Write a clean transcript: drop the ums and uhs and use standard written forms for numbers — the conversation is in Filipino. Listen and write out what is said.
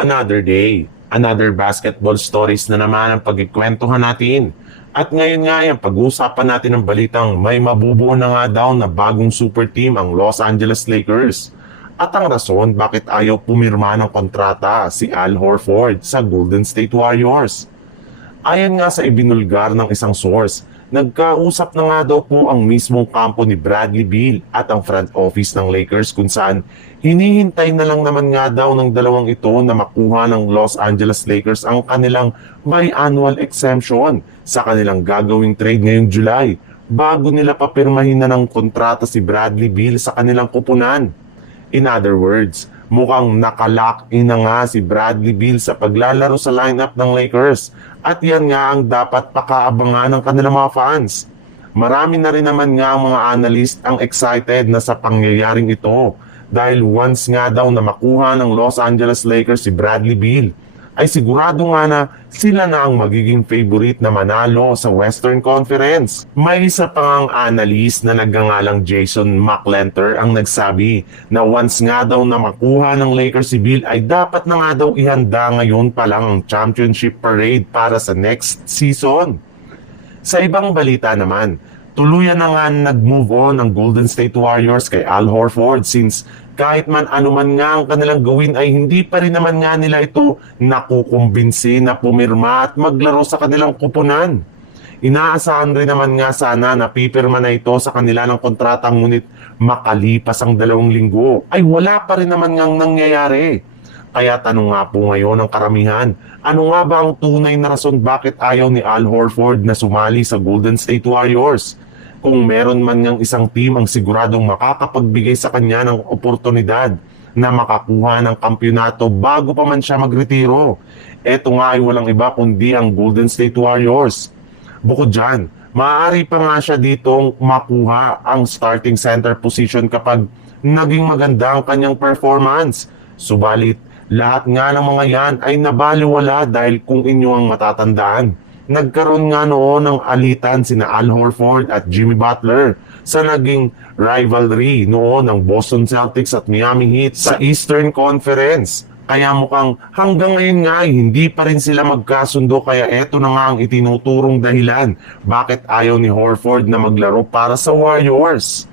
Another day, another basketball stories na naman ang pagkikwentuhan natin. At ngayon nga yan, pag-uusapan natin ang balitang may mabubuo na nga daw na bagong super team ang Los Angeles Lakers. At ang rason bakit ayaw pumirma ng kontrata si Al Horford sa Golden State Warriors. Ayon nga sa ibinulgar ng isang source, nagkausap na nga daw po ang mismong kampo ni Bradley Beal at ang front office ng Lakers kung saan hinihintay na lang naman nga daw ng dalawang ito na makuha ng Los Angeles Lakers ang kanilang biannual exemption sa kanilang gagawing trade ngayong July bago nila papirmahin na ng kontrata si Bradley Beal sa kanilang kupunan. In other words, mukhang nakalock in na nga si Bradley Beal sa paglalaro sa lineup ng Lakers at yan nga ang dapat pakaabangan ng kanilang mga fans. Marami na rin naman nga ang mga analyst ang excited na sa pangyayaring ito dahil once nga daw na makuha ng Los Angeles Lakers si Bradley Beal ay sigurado nga na sila na ang magiging favorite na manalo sa Western Conference. May isa pa ngang analyst na nagngangalang Jason McLenter ang nagsabi na once nga daw na makuha ng Lakers si Beal ay dapat na nga daw ihanda ngayon pa lang ang championship parade para sa next season. Sa ibang balita naman, tuluyan na nga nag-move on ang Golden State Warriors kay Al Horford since kahit man anuman nga ang kanilang gawin ay hindi pa rin naman nga nila ito nakukumbinsi na pumirma at maglaro sa kanilang kupunan. Inaasahan rin naman nga sana na pipirma na ito sa kanila ng kontrata ngunit makalipas ang 2 linggo ay wala pa rin naman ngang nangyayari. Kaya tanong nga po ngayon ng karamihan, ano nga ba ang tunay na rason bakit ayaw ni Al Horford na sumali sa Golden State Warriors? Kung meron man ngang isang team ang siguradong makakapagbigay sa kanya ng oportunidad na makakuha ng kampyonato bago pa man siya magretiro. Eto nga ay walang iba kundi ang Golden State Warriors. Bukod dyan, maaari pa nga siya ditong makuha ang starting center position kapag naging maganda ang kanyang performance. Subalit, lahat nga ng mga yan ay nabaliwala dahil kung inyo ang matatandaan, nagkaroon nga noon ng alitan sina Al Horford at Jimmy Butler sa naging rivalry noon ng Boston Celtics at Miami Heat sa Eastern Conference. Kaya mukhang hanggang ngayon nga ay hindi pa rin sila magkasundo kaya eto na nga ang itinuturong dahilan bakit ayaw ni Horford na maglaro para sa Warriors.